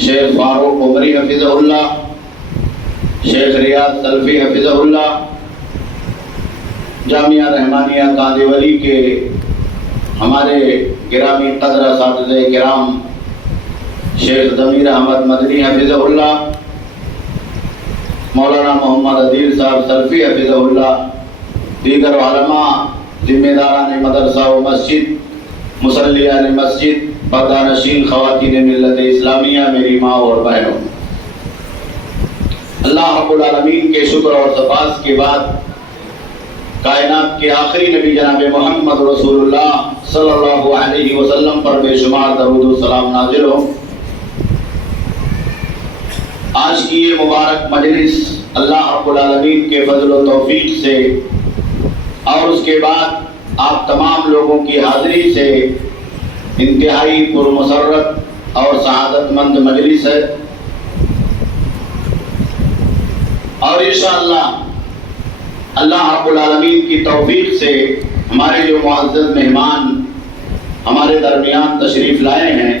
شیخ فاروق عمری حفظہ اللہ، شیخ ریاض سلفی حفظہ اللہ، جامعہ رحمانیہ قاضی ولی کے ہمارے گرامی قدر اساتذہ کرام شیخ ضمیر احمد مدنی حفظہ اللہ، مولانا محمد عدیل صاحب سلفی حفظہ اللہ، دیگر علماء، ذمہ داران مدرسہ و مسجد، مصلیان مسجد، پردہ نشین خواتین ملت اسلامیہ، میری ماں اور بہنوں، اللہ رب العالمین کے شکر اور سپاس کے بعد کائنات کے آخری نبی جناب محمد رسول اللہ صلی اللہ علیہ وسلم پر بے شمار درود و سلام نازل ہو۔ آج کی یہ مبارک مجلس اللہ رب العالمین کے فضل و توفیق سے اور اس کے بعد آپ تمام لوگوں کی حاضری سے انتہائی پرمسرت اور سعادت مند مجلس ہے، اور انشاءاللہ اللہ رب العالمین کی توفیق سے ہمارے جو معزز مہمان ہمارے درمیان تشریف لائے ہیں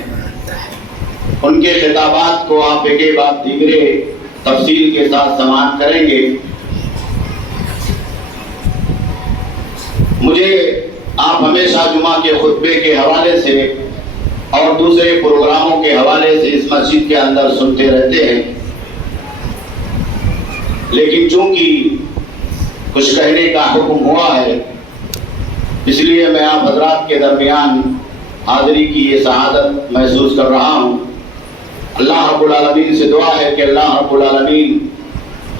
ان کے خطابات کو آپ ایک بعد دیگرے تفصیل کے ساتھ سماعت کریں گے۔ مجھے آپ ہمیشہ جمعہ کے خطبے کے حوالے سے اور دوسرے پروگراموں کے حوالے سے اس مسجد کے اندر سنتے رہتے ہیں، لیکن چونکہ کچھ کہنے کا حکم ہوا ہے اس لیے میں آپ حضرات کے درمیان حاضری کی یہ سعادت محسوس کر رہا ہوں۔ اللہ رب العالمین سے دعا ہے کہ اللہ رب العالمین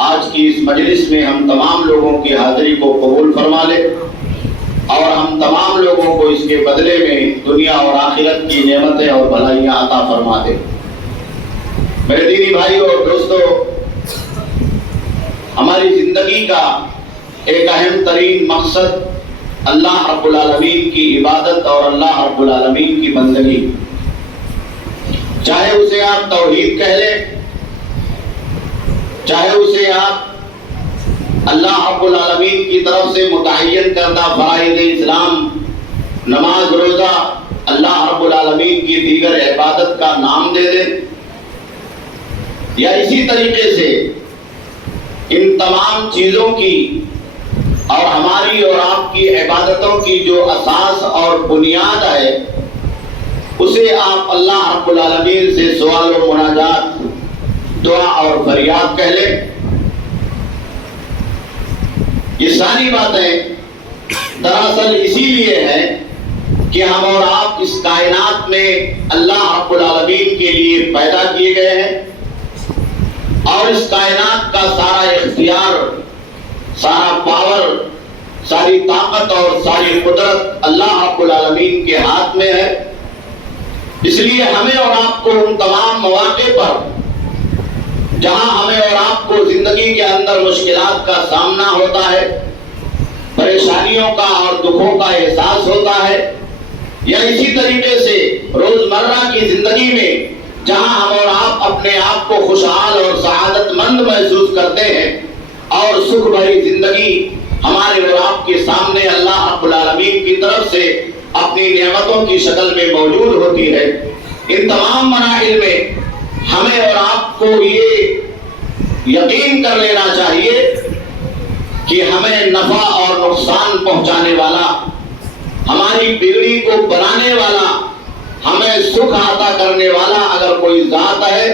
آج کی اس مجلس میں ہم تمام لوگوں کی حاضری کو قبول فرما لے اور ہم تمام لوگوں کو اس کے بدلے میں دنیا اور آخرت کی نعمتیں اور بھلائیاں عطا فرما دے۔ میرے دینی بھائی اور دوستو، ہماری زندگی کا ایک اہم ترین مقصد اللہ رب العالمین کی عبادت اور اللہ رب العالمین کی بندگی، چاہے اسے آپ توحید کہہ لیں، چاہے اسے آپ اللہ رب العالمین کی طرف سے متعین کردہ فرائض اسلام، نماز، روزہ، اللہ رب العالمین کی دیگر عبادت کا نام دے دیں، یا اسی طریقے سے ان تمام چیزوں کی اور ہماری اور آپ کی عبادتوں کی جو اساس اور بنیاد ہے اسے آپ اللہ رب العالمین سے سوال و مناجات، دعا اور فریاد کہہ لیں۔ یہ ساری باتیں دراصل اسی لیے ہے کہ ہم اور آپ اس کائنات میں اللہ رب العالمین کے لیے پیدا کیے گئے ہیں، اور اس کائنات کا سارا اختیار، سارا پاور، ساری طاقت اور ساری قدرت اللہ رب العالمین کے ہاتھ میں ہے۔ اس لیے ہمیں اور آپ کو ان تمام مواقع پر جہاں ہمیں اور آپ کو زندگی کے اندر مشکلات کا سامنا ہوتا ہے، پریشانیوں کا اور دکھوں کا احساس ہوتا ہے، یا اسی طریقے سے روزمرہ کی زندگی میں جہاں ہم اور آپ اپنے آپ کو خوشحال اور سعادت مند محسوس کرتے ہیں اور سکھ بھری زندگی ہمارے اور آپ کے سامنے اللہ رب العالمین کی طرف سے اپنی نعمتوں کی شکل میں موجود ہوتی ہے، ان تمام مراحل میں ہمیں اور آپ کو یہ یقین کر لینا چاہیے کہ ہمیں نفع اور نقصان پہنچانے والا، ہماری بگڑی کو بنانے والا، ہمیں سکھ عطا کرنے والا اگر کوئی ذات ہے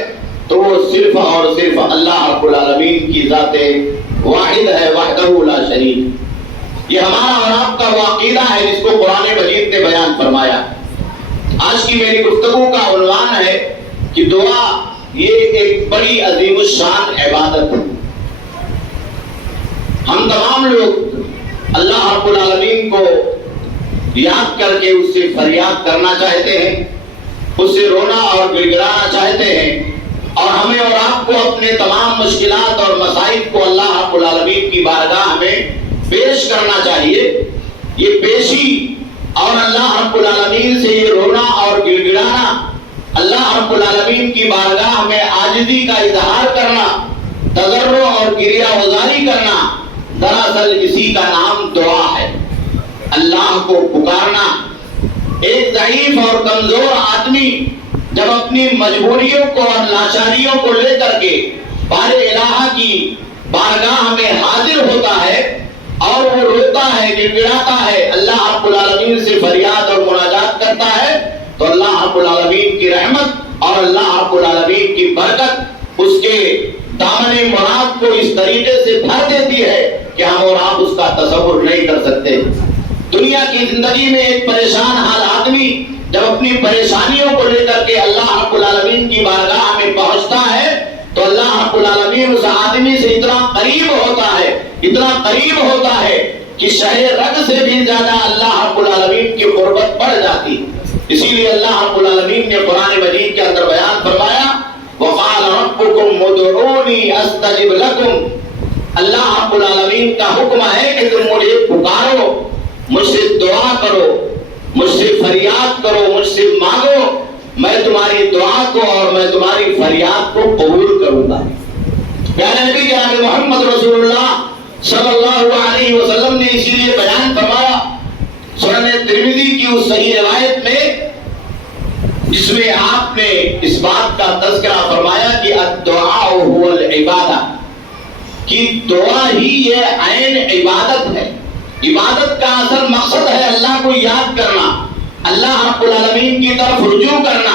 تو وہ صرف اور صرف اللہ رب العالمین کی ذات واحد ہے، وحدہ لا شریک۔ یہ ہمارا اور آپ کا وہ عقیدہ ہے جس کو قرآن مجید نے بیان فرمایا۔ آج کی میری گفتگو کا عنوان ہے کہ دعا یہ ایک بڑی عظیم الشان عبادت ہے۔ ہم تمام لوگ اللہ رب العالمین کو یاد کر کے اس سے فریاد کرنا چاہتے ہیں، اس سے رونا اور گڑ گڑانا چاہتے ہیں، اور ہمیں اور آپ کو اپنے تمام مشکلات اور مصائب کو اللہ رب العالمین کی بارگاہ میں پیش کرنا چاہیے۔ یہ پیشی اور اللہ رب العالمین سے یہ رونا اور گڑ گڑانا، اللہ رب العالمین کی بارگاہ میں عاجزی کا اظہار کرنا، تضرع اور گریہ وزاری کرنا، دراصل اسی کا نام دعا ہے۔ اللہ کو پکارنا، ایک ضعیف اور کمزور آدمی جب اپنی مجبوریوں کو اور لاچاریوں کو لے کر کے بار الہ کی بارگاہ میں حاضر ہوتا ہے اور وہ روتا ہے، گڑگڑاتا ہے، اللہ رب العالمین سے فریاد اور مناجات کرتا ہے، تو اللہ رب العالمین کی رحمت اور اللہ رب العالمین کی برکت اس کے دامن مراد کو اس طریقے سے بھر دیتی ہے کہ ہم اور آپ اس کا تصور نہیں کر سکتے۔ دنیا کی زندگی میں ایک پریشان حال آدمی جب اپنی پریشانیوں کو لے کر کے اللہ رب العالمین کی بارگاہ میں پہنچتا ہے تو اللہ رب العالمین اس آدمی سے اتنا قریب ہوتا ہے، اتنا قریب ہوتا ہے کہ شہ رگ سے بھی زیادہ اللہ رب العالمین کی قربت بڑھ جاتی۔ اسی لیے اللہ رب العالمین نے قرآن مجید کے اندر بیان فرمایا وَقَالَ رَبُّكُمْ ادْعُونِي أَسْتَجِبْ لَكُمْ۔ اللہ رب العالمین کا حکم ہے کہ تم مجھے پکارو، مجھ سے دعا کرو، مجھ سے فریاد کرو، مجھ سے مانگو، میں تمہاری دعا کو اور میں تمہاری فریاد کو قبول کروں گا۔ پیارے نبی جناب محمد رسول اللہ صلی اللہ علیہ وسلم نے اسی لیے بیان فرمایا سنن ترمذی کی اس صحیح روایت میں جس میں آپ نے اس بات کا تذکرہ فرمایا کہ الدعاء هو العبادہ، کہ دعا ہی یہ عین عبادت ہے۔ عبادت کا اصل مقصد ہے اللہ کو یاد کرنا، اللہ رب العالمین کی طرف رجوع کرنا،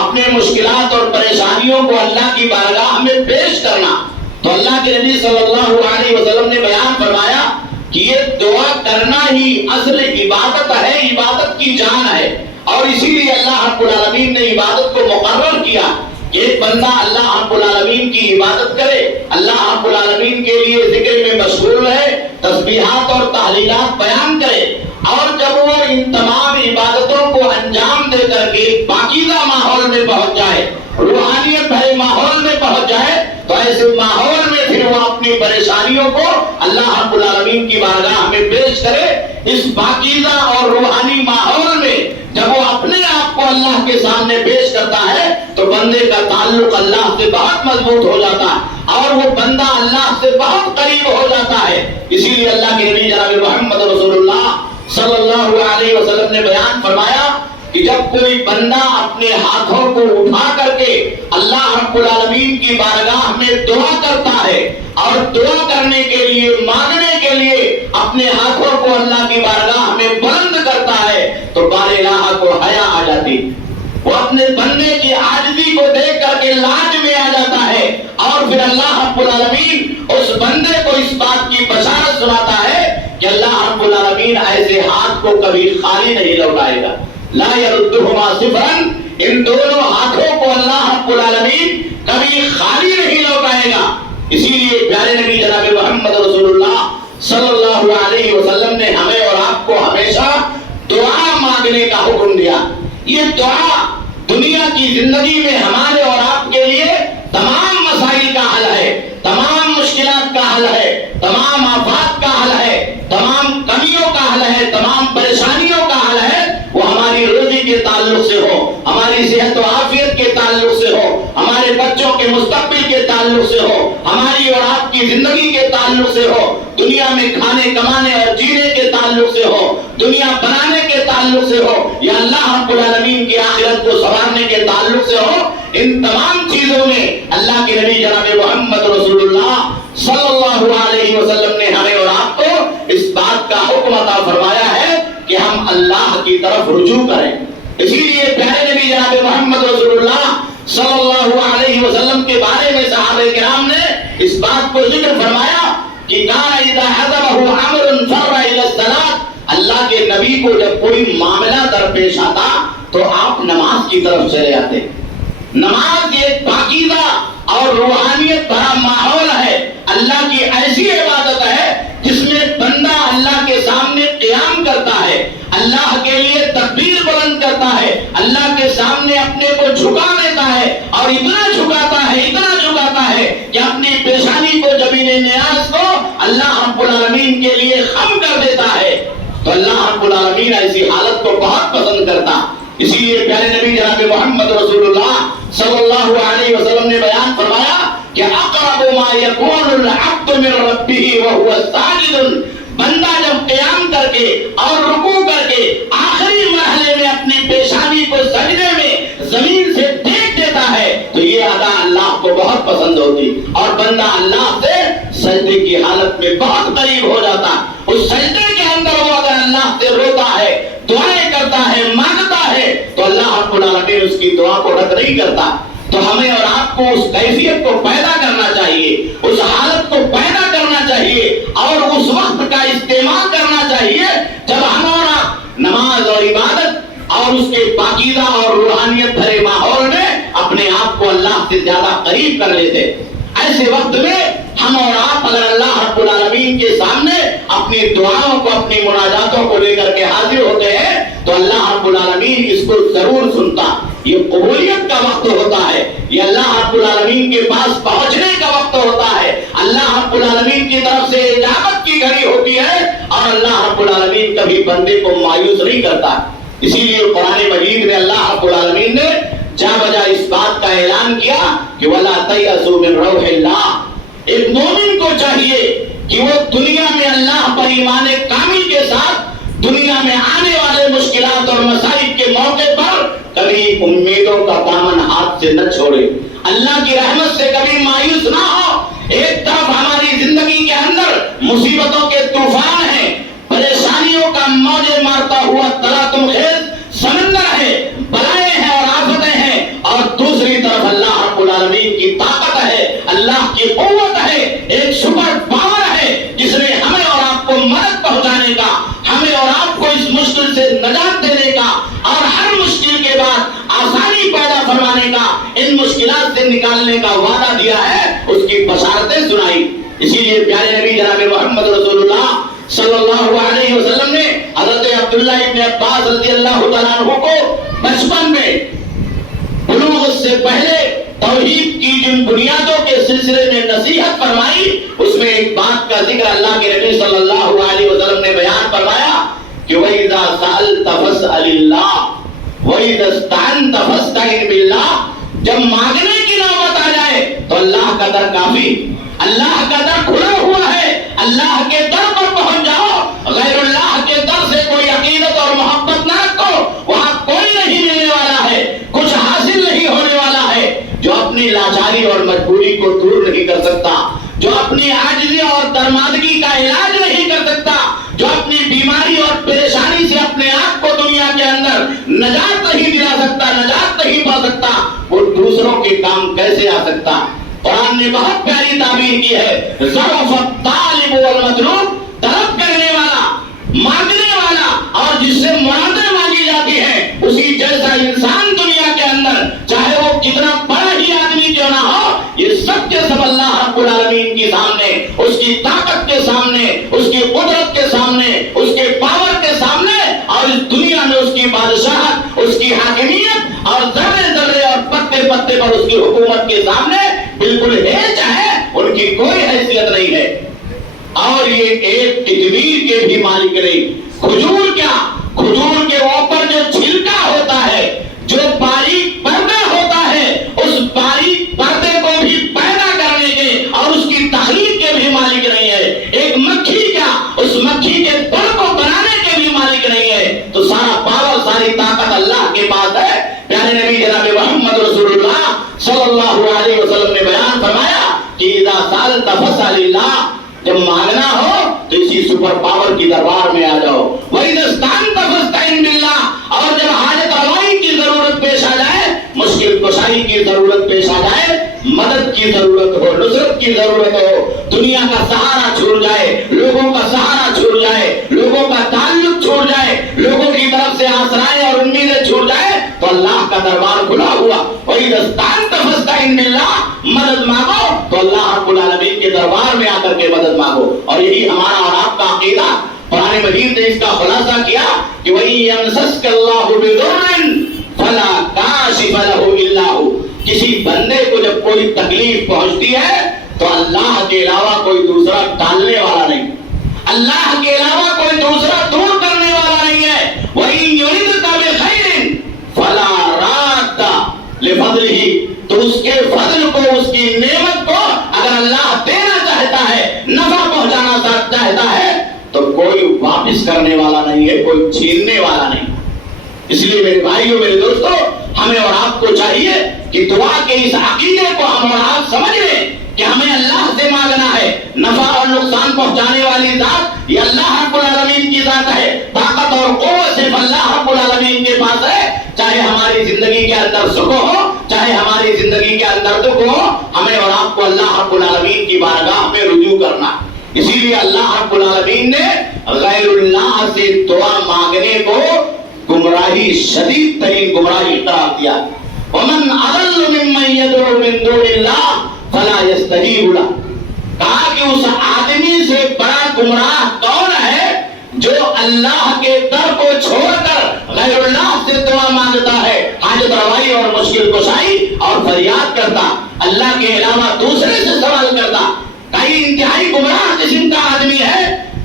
اپنے مشکلات اور پریشانیوں کو اللہ کی بارگاہ میں پیش کرنا۔ تو اللہ کے نبی صلی اللہ علیہ وسلم نے بیان فرمایا کہ یہ دعا کرنا ہی اصل عبادت ہے، عبادت کی جان ہے، اور اسی لیے اللہ رب العالمین نے عبادت کو مقرر کیا کہ ایک بندہ اللہ رب العالمین کی عبادت کرے، اللہ رب العالمین کے لیے ذکر میں مشغول رہے، تسبیحات اور تحلیلات بیان کرے، اور جب وہ ان تمام عبادتوں کو انجام دے کر کے پاکیزہ ماحول میں پہنچ جائے، روحانیت بھرے ماحول میں پہنچ جائے، تو ایسے ماحول میں پھر وہ اپنی پریشانیوں کو اللہ رب العالمین کی بارگاہ میں پیش کرے۔ اس پاکیزہ اور روحانی ماحول میں جب وہ اپنے آپ کو اللہ کے سامنے پیش کرتا ہے تو بندے کا تعلق اللہ سے بہت مضبوط ہو جاتا ہے اور وہ بندہ اللہ سے بہت قریب ہو جاتا ہے۔ اسی لیے اللہ کے نبی جناب محمد رسول اللہ صلی اللہ علیہ وسلم نے بیان فرمایا کہ جب کوئی بندہ اپنے ہاتھوں کو اٹھا کر کے اللہ رب العالمین کی بارگاہ میں دعا کرتا ہے اور دعا کرنے کے لیے، مانگنے کے لیے اپنے ہاتھوں کو اللہ کی بارگاہ میں بلند کرتا ہے تو بار الہ کو حیا آ جاتی، وہ اپنے بندے کی عاجزی کو دیکھ کر کے لاج میں آ جاتا ہے، اور پھر اللہ رب العالمین اس بندے کو اس بات کی بشارت سناتا ہے کہ اللہ رب العالمین ایسے ہاتھ کو کبھی خالی نہیں لوٹائے گا، لا یردہما صفرا، ان دونوں ہاتھوں کو اللہ رب العالمین کبھی خالی نہیں لوٹائے گا۔ اسی لیے پیارے نبی جناب محمد رسول اللہ صلی اللہ علیہ وسلم نے ہمیں اور آپ کو ہمیشہ دعا مانگنے کا حکم دیا۔ یہ دعا دنیا کی زندگی میں ہمارے اور آپ کے لیے تمام مسائل کا حل ہے، تمام مشکلات کا حل ہے، تمام آفات کا حل ہے، تمام کمیوں کا حل ہے، تمام پریشانیوں کا حل ہے۔ وہ ہماری روزی کے تعلق سے ہو، ہماری صحت و عافیت کے تعلق سے ہو، ہمارے بچوں کے مستقبل کے تعلق سے ہو، ہماری اور آپ کی زندگی کے تعلق سے ہو، دنیا میں کھانے کمانے اور جینے کے تعلق سے ہو، دنیا بنانے کے تعلق سے ہو، یا اللہ رب العالمین کی آخرت کو سنوارنے کے تعلق سے ہو، ان تمام چیزوں میں اللہ کے نبی جناب محمد رسول اللہ صلی اللہ علیہ وسلم نے ہمیں اور آپ کو اس بات کا حکم عطا فرمایا ہے کہ ہم اللہ کی طرف رجوع کریں۔ اسی لیے پیارے نبی جناب محمد رسول اللہ صلی اللہ علیہ وسلم کے بارے میں صحابہ کرام نے اس بات کو ذکر فرمایا کہ کان اذا حضبه امر فر الى الصلاۃ، اللہ کے نبی کو جب کوئی معاملہ درپیش آتا تو آپ نماز کی طرف چلے آتے۔ نماز ایک پاکیزہ اور روحانیت بھرا ماحول ہے، اللہ کی ایسی عبادت ہے جس میں بندہ اللہ کے سامنے قیام کرتا ہے، اللہ کے لیے تکبیر بلند کرتا ہے، اللہ کے سامنے اپنے کو جھکا دیتا ہے، اور اتنا جھکاتا ہے، اتنا جھکاتا ہے کہ اپنی پیشانی کو، زمین نیاز کو اللہ رب العالمین کے لیے خم کر دیتا ہے۔ تو اللہ رب العالمین ایسی حالت کو بہت پسند کرتا۔ اسی لیے پیارے نبی جناب محمد رسول اللہ صلی اللہ علیہ وسلم نے بیان فرمایا کہ اقرب ما یکون العبد من ربہ وہو ساجد، بندہ جب قیام کر کے اور رکوع کر کے آخری مرحلے میں اپنی پیشانی کو سجدے میں زمین سے ادا اللہ کو بہت پسند ہوتی اور بندہ اللہ سے سجدے کی حالت میں بہت قریب ہو جاتا. اس سجدے کے اندر وہ اگر اللہ سے روتا ہے, دعائیں کرتا ہے, مانگتا ہے, تو اللہ رب العالمین اس کی دعا کو رد نہیں کرتا. تو ہمیں اور آپ کو اس کیفیت کو پیدا کرنا چاہیے, اس حالت کو پیدا کرنا چاہیے اور اس وقت کا استعمال کرنا چاہیے جب ہمارا نماز اور عبادت اور اس کے پاکیزہ اور روحانیت بھرے ماحول میں اپنے آپ کو اللہ سے زیادہ قریب کر لیتے. ایسے وقت میں ہم اور آپ اگر اللہ رب العالمین کے سامنے اپنی دعاؤں کو, اپنی مناجاتوں کو لے کر کے حاضر ہوتے ہیں تو اللہ رب العالمین اس کو ضرور سنتا. یہ قبولیت کا وقت ہوتا ہے, یہ اللہ رب العالمین کے پاس پہنچنے کا وقت ہوتا ہے. اللہ رب العالمین کی طرف سے اجابت کی گھڑی ہوتی ہے اور اللہ رب العالمین کبھی بندے کو مایوس نہیں کرتا. اسی لیے قرآن مجید میں اللہ رب العالمین نے جا بجا اس بات کا اعلان کیا کہ وَلَا تَيْأَسُوا مِن رَوْحِ اللَّهِ. ایک مومن کو چاہیے کہ وہ دنیا میں اللہ پر ایمان کامل کے ساتھ دنیا میں آنے والے مشکلات اور مصائب کے موقع پر کبھی امیدوں کا دامن ہاتھ سے نہ چھوڑے, اللہ کی رحمت سے کبھی مایوس نہ ہو. ایک طرف ہماری زندگی کے اندر مصیبتوں کے طوفان ہیں, پریشانیوں کا موجیں مارتا ہوا تلاطم خیز سمندر ہے, بلائیں ہیں اور آفتیں ہیں, اور دوسری طرف اللہ رب العالمین کی طاقت ہے, اللہ کی قوت ہے, ایک سپر پاور ہے جس نے ہمیں اور آپ کو مدد پہنچانے کا, ہمیں اور آپ کو اس مشکل سے نجات دینے کا اور ہر مشکل کے بعد آسانی پیدا فرمانے کا, ان مشکلات سے نکالنے کا وعدہ دیا ہے, اس کی بشارتیں سنائی. اسی لیے پیارے نبی جناب محمد رسول اللہ صلی اللہ علیہ وسلم نے حضرت عبداللہ ابن عباس رضی اللہ تعالیٰ عنہ کو بچپن میں بلوغ سے پہلے توحید کی جن بنیادوں کے سلسلے میں نصیحت فرمائی, اس میں ایک بات کا ذکر اللہ کے نبی صلی اللہ علیہ وسلم نے بیان فرمایا کہ وَإِذَا سَأَلْتَ فَاسْأَلِ اللَّهَ وَإِذَا اسْتَعَنْتَ فَاسْتَعِنْ بِاللَّهِ. جب مانگنے کی نوبت آ جائے تو اللہ کا در کافی, اللہ کا در کھلا ہوا ہے, اللہ کے در پر پہنچ جاؤ. غیر اللہ کے در سے کوئی عقیدت اور محبت نہ رکھو, وہاں کوئی نہیں ملنے والا ہے, کچھ حاصل نہیں ہونے والا ہے. جو اپنی لاچاری اور مجبوری کو دور نہیں کر سکتا, جو اپنی عاجزی اور درماندگی کا علاج نہیں کر سکتا, جو اپنی بیماری اور پریشانی سے اپنے آپ کو دنیا کے اندر نجات نہیں دلا سکتا, نجات نہیں پا سکتا, وہ دوسروں کے کام کیسے آ سکتا. قرآن نے بہت پیاری تعبیر کی ہے, ضعف الطالب والمطلوب, طلب کرنے والا, مانگنے والا اور جس سے مرادیں مانگی جاتی ہیں, اسی جیسا انسان دنیا کے اندر چاہے وہ کتنا بڑا ہی آدمی کیوں نہ ہو, یہ سب کے سب اللہ رب العالمین کے سامنے, اس کی طاقت کے سامنے, اس کی قدرت کے سامنے, اس کے پاور کے سامنے اور اس دنیا میں اس کی بادشاہت, اس کی حاکمیت اور ذرے ذرے اور پتے پتے پر اس کی حکومت کے سامنے بالکل ہیچ ہے, ان کی کوئی حیثیت نہیں ہے. اور یہ ایک تدبیر کے بھی مالک نہیں. کھجور کیا, کھجور کے اوپر جو چھلکا ہوتا ہے, جو باریک پردہ ہوتا ہے, اس باریک پردے کو بھی پیدا کرنے کے اور اس کی تخلیق کے بھی مالک نہیں ہے. ایک مکھی کیا, اس مکھی کے پر کو بنانے کے بھی مالک نہیں ہے. تو سارا پاور, ساری طاقت اللہ کے پاس ہے. پیارے نبی جناب محمد رسول اللہ صلی اللہ علیہ وسلم نے بیان فرمایا کہ اذا سألت فاسأل اللہ, جب مانگنا ہو تو اسی سپر پاور کی دربار میں آ جاؤ. وَإِذَا اسْتَعَنْتَ فَاسْتَعِنْ بِاللَّهِ, اور جب حاجت روائی کی ضرورت پیش آ جائے, مشکل کشائی کی ضرورت پیش آ جائے, مدد کی ضرورت ہو, نصرت کی ضرورت ہو, دنیا کا سہارا چھوٹ جائے, لوگوں کا سہارا چھوٹ جائے, لوگوں کا تعلق چھوٹ جائے, لوگوں کی طرف سے آسرائیں اور امیدیں چھوٹ جائے, تو اللہ کا دربار کھلا ہوا. وَإِذَا اسْتَعَنْتَ فَاسْتَعِنْ بِاللَّهِ, مدد مانگو تو اللہ رب العالمین کے دربار میں آ کر کے مدد مانگو. اور یہی ہمارا اور آپ کا عقیدہ. قرآن مجید نے اس کا خلاصہ کیا کہ وَإِن يَمْسَسْكَ اللَّهُ بِضُرٍّ فَلَا كَاشِفَ لَهُ إِلَّا هُوَ, کسی بندے کو جب کوئی تکلیف پہنچتی ہے تو اللہ کے علاوہ کوئی دوسرا ٹالنے والا نہیں, اللہ کے علاوہ کوئی دوسرا دور کرنے والا نہیں ہے. وَإِن يُرِدْكَ بِخَيْرٍ فَلَا رَادَّ لِفَضْلِهِ, تو اس کے فضل کو, اس کی نعمت کو اگر اللہ دینا چاہتا ہے, نفع پہنچانا چاہتا ہے, تو کوئی واپس کرنے والا نہیں ہے, کوئی چھیننے والا نہیں. اس لیے میرے بھائیوں, میرے دوستوں, ہمیں اور آپ کو چاہیے کہ دعا کے اس عقیدے نفع اور نقصان پہنچانے والی ذات یہ اللہ رب العالمین کی ذات ہے. طاقت اور قوت صرف اللہ رب العالمین کے پاس ہے. چاہے ہماری زندگی کے اندر سکھ ہو, چاہے ہماری زندگی کے اندر دکھ ہو, ہمیں اور آپ کو اللہ رب العالمین کی بارگاہ میں رجوع کرنا. اسی لیے اللہ رب العالمین نے غیر اللہ سے دعا مانگنے کو گمراہی, شدید ترین گمراہی قرار دیا. ومن اضل ممن يدعو من دون اللہ فلا يستجیب له. کہا کہ اس آدمی سے بڑا گمراہ کون ہے جو اللہ کے در کو چھوڑ کر غیر اللہ سے دعا مانگتا ہے, حاجت روائی اور مشکل کشائی اور فریاد کرتا, اللہ کے علاوہ دوسرے سے سوال کرتا. کئی انتہائی گمراہ قسم کا آدمی ہے.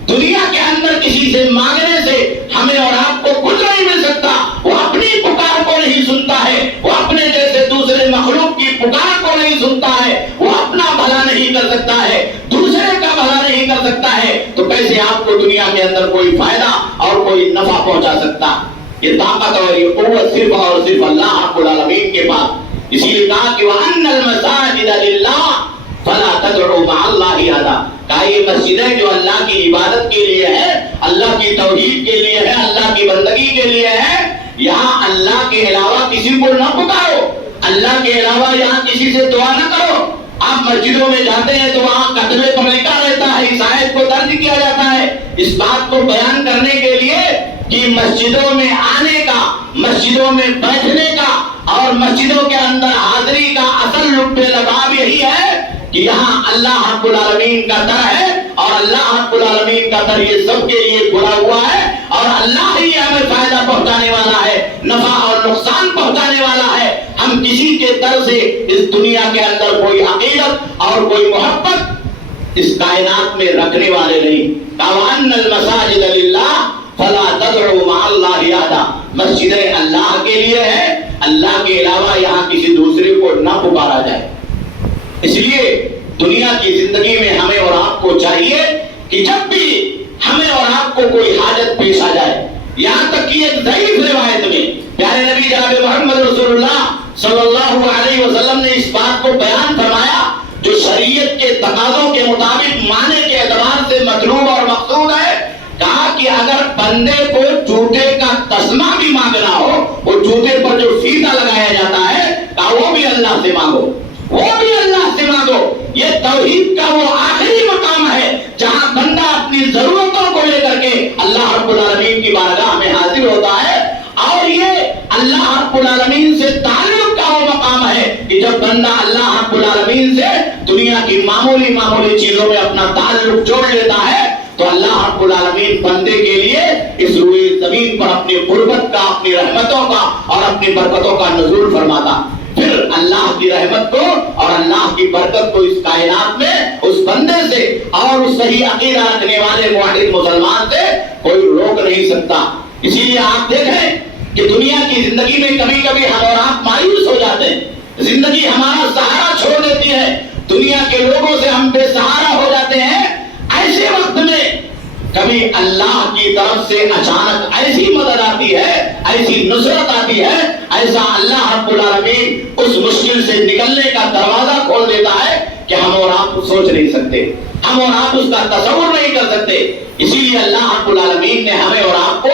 دنیا کے اندر کسی سے مانگنے سے ہمیں اور آپ کو کچھ نہیں مل سکتا. وہ اپنی پکار کو نہیں سنتا ہے, وہ اپنے جیسے دوسرے مخلوق کی پکار کو نہیں سنتا ہے, وہ اپنا بھلا نہیں کر سکتا ہے, دوسرے کا بھلا نہیں کر سکتا ہے, تو کیسے آپ کو دنیا کے اندر کوئی فائدہ اور کوئی نفع پہنچا سکتا. یہ طاقت اور یہ قوت صرف اور صرف اللہ رب العالمین کے پاس. اسی لیے کہا کہ وَأَنَّ الْمَسَاجِدَ لِلَّهِ فَلَا تَدْعُوا مَعَ اللَّهِ أَحَدًا. کہا یہ مسجدیں جو اللہ کی عبادت کے لیے ہے, اللہ کی توحید کے لیے ہے, اللہ کی بندگی کے لیے ہے, یہاں اللہ کے علاوہ کسی کو نہ پکارو, اللہ کے علاوہ یہاں کسی سے دعا نہ کرو. آپ مسجدوں میں جاتے ہیں تو وہاں قتل پر لکھا رہتا ہے, اس آیت کو درج کیا جاتا ہے اس بات کو بیان کرنے کے لیے کہ مسجدوں میں آنے کا, مسجدوں میں بیٹھنے کا اور مسجدوں کے اندر حاضری کا اصل لطف لباب یہی ہے کہ یہاں اللہ رب العالمین کا در ہے, اور اللہ رب العالمین کا در یہ سب کے لیے کھلا ہوا ہے, اور اللہ ہی ہمیں فائدہ پہنچانے والا ہے, نفع اور نقصان پہنچانے والا ہے. ہم کسی کے در سے اس دنیا کے اندر کوئی عقیدت اور کوئی محبت اس کائنات میں رکھنے والے نہیں. وَأَنَّ الْمَسَاجِدَ لِلَّهِ فَلَا تَدْعُوا مَعَ اللَّهِ أَحَدًا. مسجدیں اللہ کے لیے ہے, اللہ کے علاوہ یہاں کسی دوسرے کو نہ پکارا جائے. اس لیے دنیا کی زندگی میں ہمیں اور آپ کو چاہیے کہ جب بھی ہمیں اور آپ کو کوئی حاجت پیش آ جائے, یہاں تک کہ ایک ضعیف روایت میں پیارے نبی جناب محمد رسول اللہ صلی اللہ علیہ وسلم نے اس بات کو بیان فرمایا جو شریعت کے تقاضوں کے مطابق معنی کے اعتبار سے مطلوب اور مقصود ہے. کہا کہ اگر بندے کو جوتے کا تسمہ بھی مانگنا ہو, وہ جوتے پر جو فیتا لگایا جاتا ہے, کہا وہ بھی اللہ سے مانگو, وہ بھی اللہ سے مانگو. یہ توحید کا وہ آخری مقام ہے جہاں بندہ اپنی ضرورتوں کو لے کر کے اللہ رب العالمین کی بارگاہ میں حاضر ہوتا ہے, اور یہ اللہ رب العالمین سے تعلق کا وہ مقام ہے کہ جب بندہ اللہ رب العالمین سے دنیا کی معمولی معمولی چیزوں میں اپنا تعلق جوڑ لیتا ہے تو اللہ رب العالمین بندے کے لیے اس روئے زمین پر اپنی قربت کا, اپنی رحمتوں کا اور اپنی برکتوں کا نزول فرماتا. پھر اللہ کی رحمت کو اور اللہ کی برکت کو اس کائنات میں اس بندے سے اور اس صحیح عقیدہ رکھنے والے موحد مسلمان سے کوئی روک نہیں سکتا. اسی لیے آپ دیکھیں کہ دنیا کی زندگی میں کبھی کبھی ہم اور آپ مایوس ہو جاتے ہیں, زندگی ہمارا سہارا چھوڑ دیتی ہے, دنیا کے لوگوں سے ہم بے سہارا ہو جاتے ہیں. ایسے وقت میں کبھی اللہ کی طرف سے اچانک ایسی مدد آتی ہے, ایسی نصرت آتی ہے, ایسا اللہ رب العالمین اس مشکل سے نکلنے کا دروازہ کھول دیتا ہے کہ ہم اور آپ سوچ نہیں سکتے, ہم اور آپ اس کا تصور نہیں کر سکتے. اسی لیے اللہ رب العالمین نے ہمیں اور آپ کو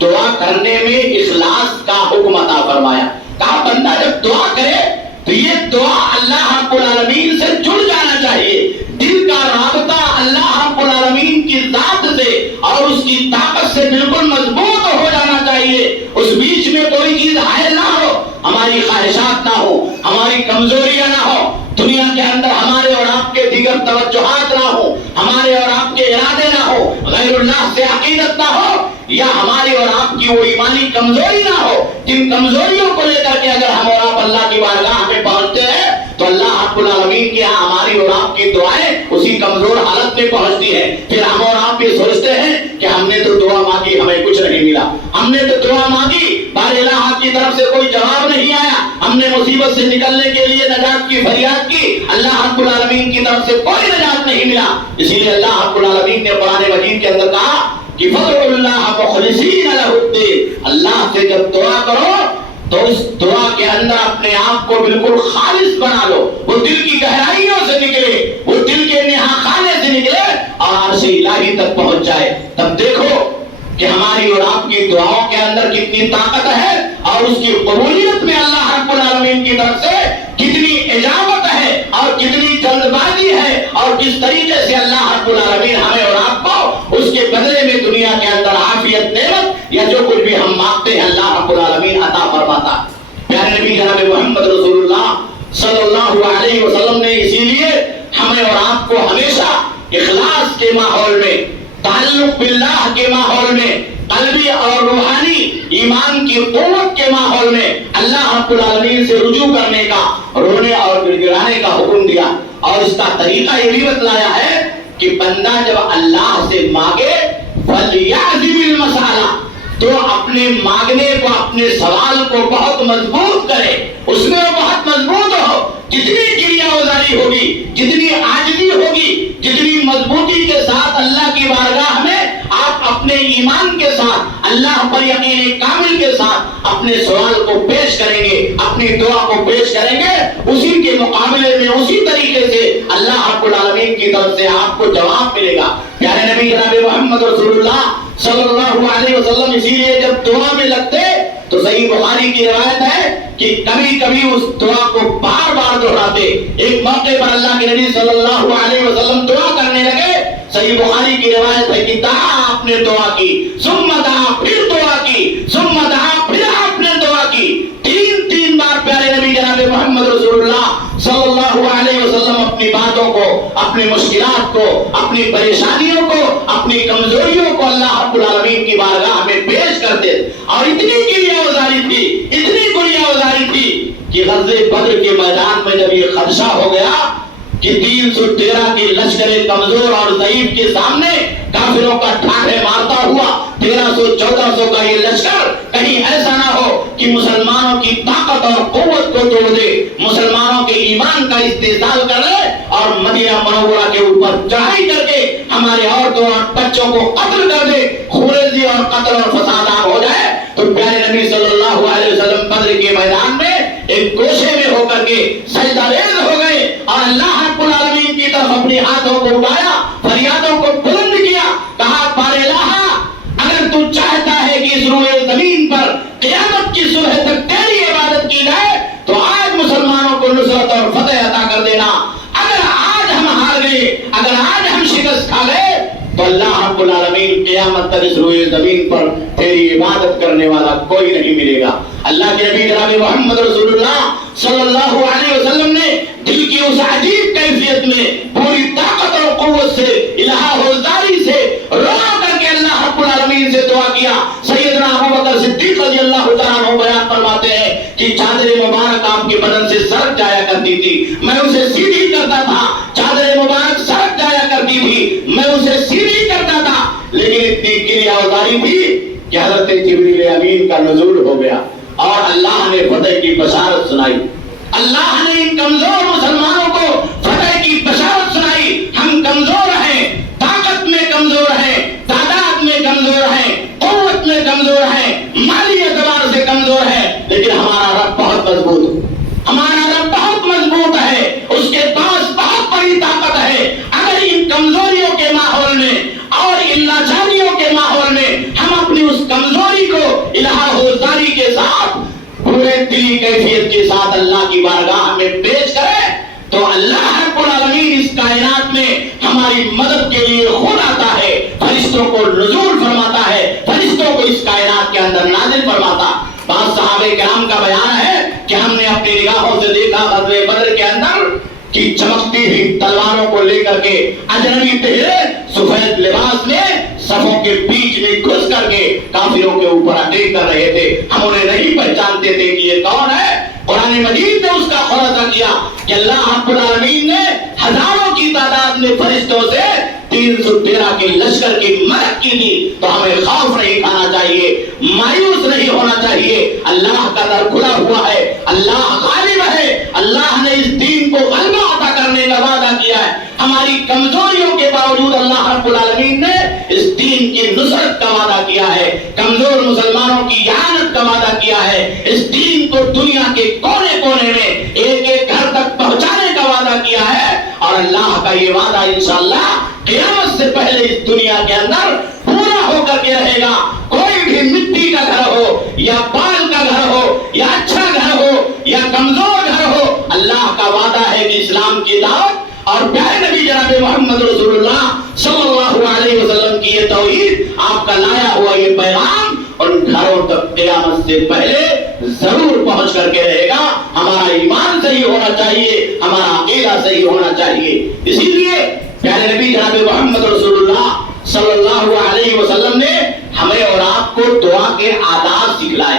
دعا کرنے میں اخلاص کا حکم عطا فرمایا. کہا بندہ جب دعا کرے تو یہ دعا اللہ رب العالمین سے جڑ جانا چاہیے, دل کا رابطہ اللہ رب العالمین کی ذات سے اور اس کی طاقت سے بالکل مضبوط ہو جانا چاہیے. اس بیچ میں کوئی چیز حائل نہ ہو, ہماری خواہشات نہ ہو, ہماری کمزوریاں نہ ہو, دنیا کے اندر ہمارے اور آپ کے دیگر توجہات نہ ہو, ہمارے اور آپ کے ارادے نہ ہو, غیر اللہ سے عقیدت نہ ہو, یا ہماری اور آپ کی وہ ایمانی کمزوری نہ ہو. جن کمزوریوں کو لے کر کے اگر ہم اور آپ اللہ کی بارگاہ میں پہنچتے ہیں تو اللہ رب العالمین کے یہاں ہماری اور آپ کی دعائیں اسی کمزور حالت میں پہنچتی ہیں. پھر ہم اور آپ یہ سوچتے ہیں کہ ہم نے تو دعا مانگی, ہمیں کچھ نہیں ملا, ہم نے تو دعا مانگی, بار الہ کی طرف سے کوئی جواب نہیں آیا, ہم نے مصیبت سے نکلنے کے لیے نجات کی فریاد کی, اللہ رب العالمین کی طرف سے کوئی نجات نہیں ملا. اسی لیے اللہ رب العالمین نے قرآن مجید کے اندر کہا کہ فَادْعُوا اللَّهَ مُخْلِصِينَ لَهُ الدِّينَ. اللہ سے جب دعا کرو تو اس دعا کے اندر اپنے آپ کو بالکل خالص بنا لو, وہ دل کی گہرائیوں سے نکلے, وہ دل کے نہا خانے سے الہی تک پہنچ جائے، تب دیکھو کہ ہماری اور آپ کی دعاؤں کے اندر کتنی طاقت ہے اور اس کی قبولیت میں اللہ رب العالمین کی طرف سے کتنی اجابت ہے اور کتنی جلد بازی ہے، اور کس طریقے سے اللہ رب العالمین ہمیں اور آپ کو اس کے بدلے میں دنیا کے اندر عافیت، نعمت یا جو کچھ بھی ہم مانگتے ہیں اللہ رب العالمین عطا فرماتا۔ پیارے نبی جناب محمد رسول اللہ صلی اللہ علیہ وسلم نے اسی لیے ہمیں اور آپ کو ہمیشہ اخلاص کے ماحول میں، تعلق باللہ کے ماحول میں، قلبی اور روحانی ایمان کی قوت کے ماحول میں اللہ رب العالمین سے رجوع کرنے کا، رونے اور گڑ گڑانے کا حکم دیا، اور اس کا طریقہ یہ بھی بتلایا ہے کہ بندہ جب اللہ سے مانگے فَلْيَعْزِمِ الْمَسْأَلَةَ، تو اپنے مانگنے کو، اپنے سوال کو بہت مضبوط کرے، اس میں وہ بہت مضبوط ہو، جتنی کریا وزاری ہوگی، جتنی عاجزی ہوگی، جتنی مضبوطی کے ساتھ اللہ کی بارگاہ میں آپ اپنے ایمان کے ساتھ، اللہ پر یقین کامل کے ساتھ اپنے سوال کو پیش کریں گے، اپنی دعا کو پیش کریں گے، اسی کے مقابلے میں اسی طریقے سے اللہ رب العالمین کی طرف سے آپ کو جواب ملے گا۔ پیارے نبی جناب محمد رسول اللہ صلی اللہ علیہ وسلم اسی لیے جب دعا میں لگتے تو صحیح بخاری کی روایت ہے کہ کبھی کبھی اس دعا کو بار بار دہراتے۔ ایک موقع پر اللہ کے نبی صلی اللہ علیہ وسلم دعا کرنے لگے، صحیح بخاری کی روایت ہے کہ دعا، آپ نے دعا کی، ثم دعا، پھر دعا کی، ثم دعا، پھر آپ نے دعا کی، تین بار پیارے نبی جناب محمد رسول اللہ صلی اللہ علیہ وسلم اپنی باتوں کو، اپنی مشکلات کو، اپنی پریشانیوں کو، اپنی کمزوریوں کو اللہ رب العالمین کی بارگاہ میں پیش کرتے، اور اتنی کریا وزاری تھی، اتنی کریا وزاری تھی کہ غزوہ بدر کے میدان میں جب یہ خدشہ ہو گیا کہ 313 کی لشکر کمزور اور ضعیف کے سامنے کافروں کا ٹھاٹھے مارتا ہوا 1300-1400 کا یہ لشکر کہیں ایسا نہ ہو کہ مسلمانوں کی طاقت اور قوت کو توڑ دے، مسلمانوں کے ایمان کا استحصال کر لے اور مدینہ منورہ کے اوپر چڑھائی کر کے ہمارے عورتوں اور بچوں کو قتل کر دے، خونریزی اور قتل اور فسادات ہو جائے، تو پیارے نبی صلی اللہ علیہ وسلم بدر کے میدان میں ایک گوشے میں ہو کر کے سجدہ ریز ہو گئے اور اللہ رب العالمین کی طرف اپنے ہاتھوں کو اٹھایا، فریادوں کو بلند کیا، کہا بار الہ، اگر تو چاہتا ہے کہ اس روئے زمین پر قیامت کی صبح تک تیری عبادت کی جائے تو آج مسلمانوں کو نصرت اور فتح عطا کر دینا، اگر آج ہم ہار گئے، اگر آج ہم شکست کھا گئے تو اللہ رب العالمین قیامت تک اس روئے زمین پر تیری عبادت کرنے والا کوئی نہیں ملے گا۔ اللہ کے نبی جناب محمد رسول اللہ صلی اللہ علیہ وسلم نے دل کی اس عجیب کیفیت میں پوری طاقت اور قوت سے، الہ حوزداری سے رو کر کے اللہ رب العالمین سے دعا کیا۔ سیدنا ابوبکر صدیق رضی اللہ تعالیٰ عنہ بیان فرماتے ہیں کہ چادر مبارک آپ کے بدن سے سرک جایا کرتی تھی، میں اسے سیدھی کرتا تھا، چادر مبارک سرک جایا کرتی تھی، میں اسے سیدھی کرتا تھا، لیکن اتنی کریا وزاری تھی کہ حضرت جبریل امین کا نزول ہو گیا اور اللہ نے فتح کی بشارت سنائی۔ اللہ نے ان کمزور مسلمانوں کو فتح کی بشارت سنائی۔ ہم کمزور ہیں، طاقت میں کمزور ہیں، تعداد میں کمزور ہیں، قوت میں کمزور ہیں، مالی اعتبار سے کمزور ہیں، لیکن ہمارا رب بہت مضبوط، ہمارا رب بہت مضبوط ہے، اس کے پاس بہت بڑی طاقت ہے۔ اگر ان کمزوریوں کے ماحول میں اور ان لاچاریوں کے ماحول میں ہم اپنی اس کمزوری کو الہ حوزداری کے ساتھ، پورے دلی کیفیت کے ساتھ اللہ کی بارگاہ میں پیش کریں تو اللہ رب العالمین اس کائنات میں ہماری مدد کے لیے خود آتا ہے، فرشتوں کو نزول فرماتا ہے، فرشتوں کو اس کائنات کے اندر نازل فرماتا۔ بعض صحابہ کرام کا بیان ہے کہ ہم نے اپنی نگاہوں سے دیکھا غزوہ بدر کے اندر کہ چمکتی ہوئی تلواروں کو لے کر کے اجنبی پہرے سفید لباس میں صفوں کے بیچ میں گھس کر کے کافروں کے اوپر اٹیک کر رہے تھے، ہم انہیں نہیں پہچانتے تھے کہ یہ کون ہے۔ قرآن مجید نے اس کا خلاصہ کیا کہ اللہ رب العالمین نے ہزاروں کی تعداد میں فرشتوں سے 313 کے لشکر کی مدد کی تھی، تو ہمیں خوف نہیں کھانا چاہیے، مایوس نہیں ہونا چاہیے۔ اللہ کا در کھلا ہوا ہے، اللہ غالب ہے، اللہ نے اس دین کو غلبہ عطا کرنے کا وعدہ کیا ہے۔ ہماری کمزوریوں کے باوجود اللہ رب العالمین نے اس دین کی نصرت کا وعدہ کیا ہے، کمزور مسلمانوں کی اعانت کا وعدہ کیا ہے، اس دین کو دنیا کے کونے کونے میں ایک ایک گھر تک پہنچانے کا وعدہ کیا ہے، اور اللہ کا یہ وعدہ انشاءاللہ قیامت قیامت سے پہلے اس دنیا کے اندر پورا ہو کر کے رہے گا. کوئی بھی مٹی کا گھر ہو یا بال کا گھر ہو یا اچھا گھر ہو یا کمزور گھر ہو، اللہ کا وعدہ ہے کہ اسلام کی دعوت اور پیارے نبی جناب محمد رسول اللہ صلی اللہ علیہ وسلم کی یہ توحید، آپ کا لایا ہوا یہ پیغام ان گھروں تک قیامت سے پہلے ضرور پہنچ کر کے رہے گا. ہمارا ایمان صحیح ہونا چاہیے، ہمارا عقیدہ صحیح ہونا چاہیے. اسی لیے پیارے نبی جناب محمد رسول اللہ صلی اللہ علیہ وسلم نے ہمیں اور آپ کو دعا کے آداب سکھلائے،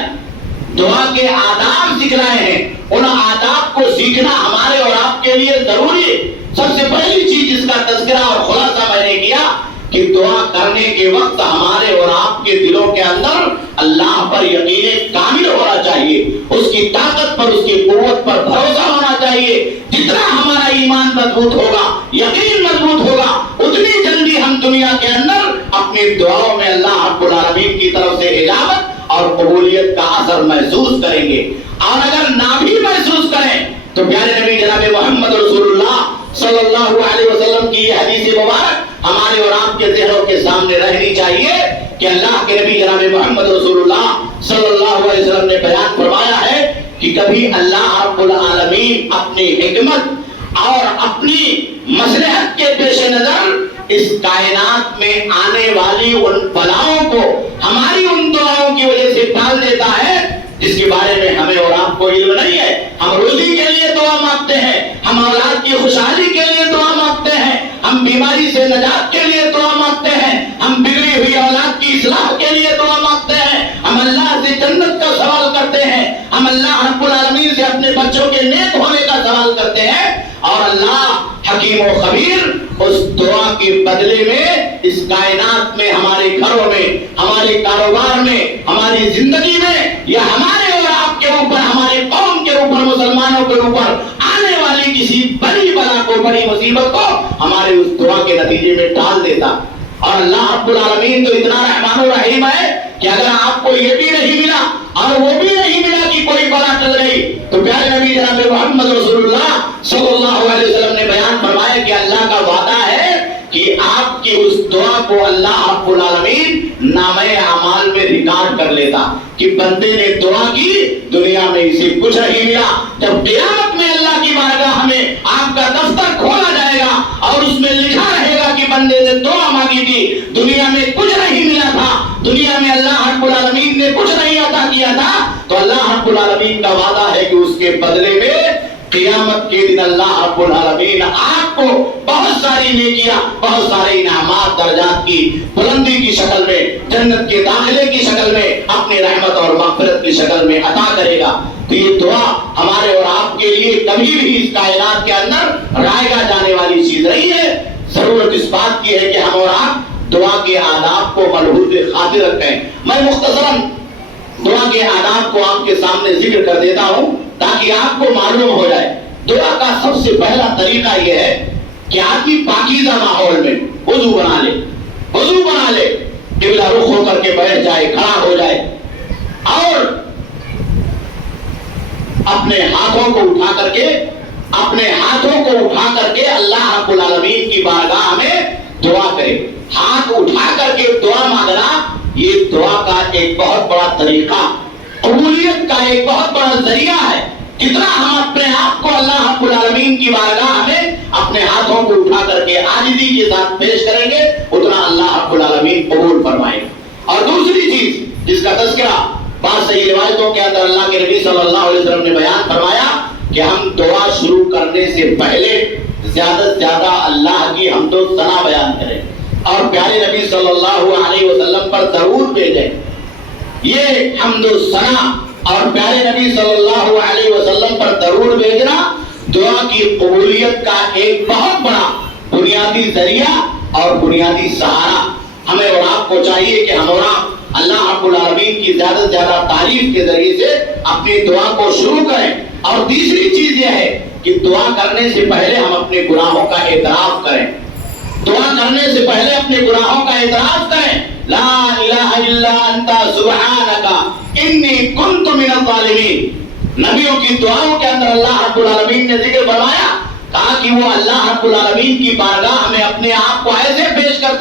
دعا کے آداب سکھلائے ہیں. ان آداب کو سیکھنا ہمارے اور آپ کے لیے ضروری ہے. سب سے پہلی چیز جس کا تذکرہ اور خلاصہ میں نے کیا کہ دعا کرنے کے وقت ہمارے اور آپ کے دلوں کے اندر اللہ پر یقین کامل ہونا چاہیے، اس کی طاقت پر، اس کی قوت پر بھروسہ ہونا چاہیے. جتنا ہمارا ایمان مضبوط ہوگا، یقین مضبوط ہوگا، اتنی جلدی ہم دنیا کے اندر اپنی دعاؤں میں اللہ رب العالمین کی طرف سے اجابت اور قبولیت کا اثر محسوس کریں گے. اور اگر نہ بھی محسوس کریں تو پیارے نبی جناب محمد رسول اللہ صلی اللہ علیہ وسلم کی یہ حدیث مبارک ہمارے اور آپ کے ذہنوں کے سامنے رہنی چاہیے کہ اللہ کے نبی جناب محمد رسول اللہ صلی اللہ علیہ وسلم نے بیان فرمایا ہے کہ کبھی اللہ رب العالمین اپنی حکمت اور اپنی مصلحت کے پیش نظر اس کائنات میں آنے والی ان بلاؤں کو ہماری ان دعاؤں کی وجہ سے ٹال دیتا ہے جس کے بارے میں ہمیں اور آپ کو علم نہیں ہے. ہم روزی کے لیے دعا مانگتے ہیں، ہم اولاد کی خوشحالی کے لیے دعا مانگتے ہیں، ہم بیماری سے نجات کے لیے دعا مانگتے ہیں، ہم بگڑی ہوئی اولاد کی اصلاح کے لیے دعا مانگتے ہیں، ہم اللہ سے جنت کا سوال کرتے ہیں، ہم اللہ رب العالمین سے اپنے بچوں کے نیک ہونے کا سوال کرتے ہیں. اور اللہ حکیم و خبیر اس دعا کے بدلے میں اس کائنات میں، ہمارے گھروں میں، ہمارے کاروبار میں، ہماری زندگی میں یا ہمارے اور آپ کے اوپر، ہمارے قوم کے اوپر، مسلمانوں کے اوپر آنے والی کسی بڑی بلا کو، بڑی مصیبت کو ہمارے اس دعا کے نتیجے میں ڈال دیتا. اور اللہ رب العالمین تو اتنا رحمان و رحیم ہے کہ اگر آپ کو یہ بھی نہیں ملا اور وہ بھی نہیں ملا کہ کوئی بلا ٹل گئی تو پیارے نبی جناب محمد رسول اللہ صلی اللہ علیہ وسلم نے بیان فرمایا کہ اللہ کا وعدہ ہے کہ آپ کی اس دعا کو اللہ رب العالمین نامۂ اعمال میں ریکارڈ کر لیتا کہ بندے نے دعا کی، دنیا میں اسے کچھ نہیں ملا. جب قیامت میں اللہ کی بارگاہ میں آپ کا دفتر کھولا جائے گا اور اس میں لکھا رہے گا کہ بندے نے دعا مانگی تھی، دنیا میں کچھ نہیں ملا تھا، دنیا میں اللہ رب العالمین نے کچھ نہیں عطا کیا تھا، تو اللہ رب العالمین کا وعدہ ہے کہ اس کے بدلے میں قیامت کے دن اللہ رب العالمین آپ کو بہت ساری نیکیاں، بہت سارے انعامات، درجات کی بلندی کی شکل میں، جنت کے داخلے کی شکل میں، اپنی رحمت اور مغفرت کی شکل میں عطا کرے گا. تو یہ دعا ہمارے اور آپ کے لیے کبھی بھی اس کائنات کے اندر رائگا جانے والی چیز نہیں ہے. ضرورت اس بات کی ہے کہ ہم اور آپ دعا کے آداب کو ملحوظ خاطر رکھیں. میں مختصراً دعا کے آداب کو آپ کے سامنے ذکر کر دیتا ہوں تاکہ آپ کو معلوم ہو جائے. دعا کا سب سے پہلا طریقہ یہ ہے کہ آدمی پاکیزہ ماحول میں وضو بنا لے، قبلہ رخ ہو کر کے بیٹھ جائے، کھڑا ہو جائے اور اپنے ہاتھوں کو اٹھا کر کے اللہ رب العالمین کی بارگاہ میں دعا کرے. ہاتھ اٹھا کر کے دعا مانگنا یہ دعا کا ایک بہت بڑا طریقہ، قبولیت کا ایک بہت بڑا ذریعہ ہے. جتنا ہم اپنے آپ کو اللہ رب العالمین کی بارگاہ میں اپنے ہاتھوں کو اٹھا کر کے عاجزی کے ساتھ پیش کریں گے اتنا اللہ رب العالمین قبول فرمائے گا. اور دوسری چیز جس کا تذکرہ بعض صحیح روایتوں کے اندر اللہ کے نبی صلی اللہ علیہ وسلم نے بیان فرمایا کہ ہم دعا شروع کرنے سے پہلے زیادہ سے زیادہ اللہ کی حمد و ثنا بیان کریں اور پیارے نبی صلی اللہ علیہ وسلم پر درود بھیجیں. یہ حمد و ثنا اور پیارے نبی صلی اللہ علیہ وسلم پر درود بھیجنا دعا کی قبولیت کا ایک بہت بڑا بنیادی ذریعہ اور بنیادی سہارا. ہمیں اور آپ کو چاہیے کہ ہم اور آپ اللہ رب العالمین کی زیادہ سے زیادہ تعریف کے ذریعے سے اپنی دعا کو شروع کریں. اور تیسری چیز یہ ہے کہ دعا کرنے سے پہلے ہم اپنے گناہوں کا اعتراف کریں. دعا کرنے سے پہلے اپنے گناہوں کا اعتراف کریں. لا الہ الا انت سبحانک انی کنت من الظالمین. نبیوں کی دعاؤں کے اندر اللہ رب العالمین نے ذکر فرمایا، کہا کہ وہ اللہ رب العالمین کی بارگاہ میں اپنے آپ کو ایسے پیش کر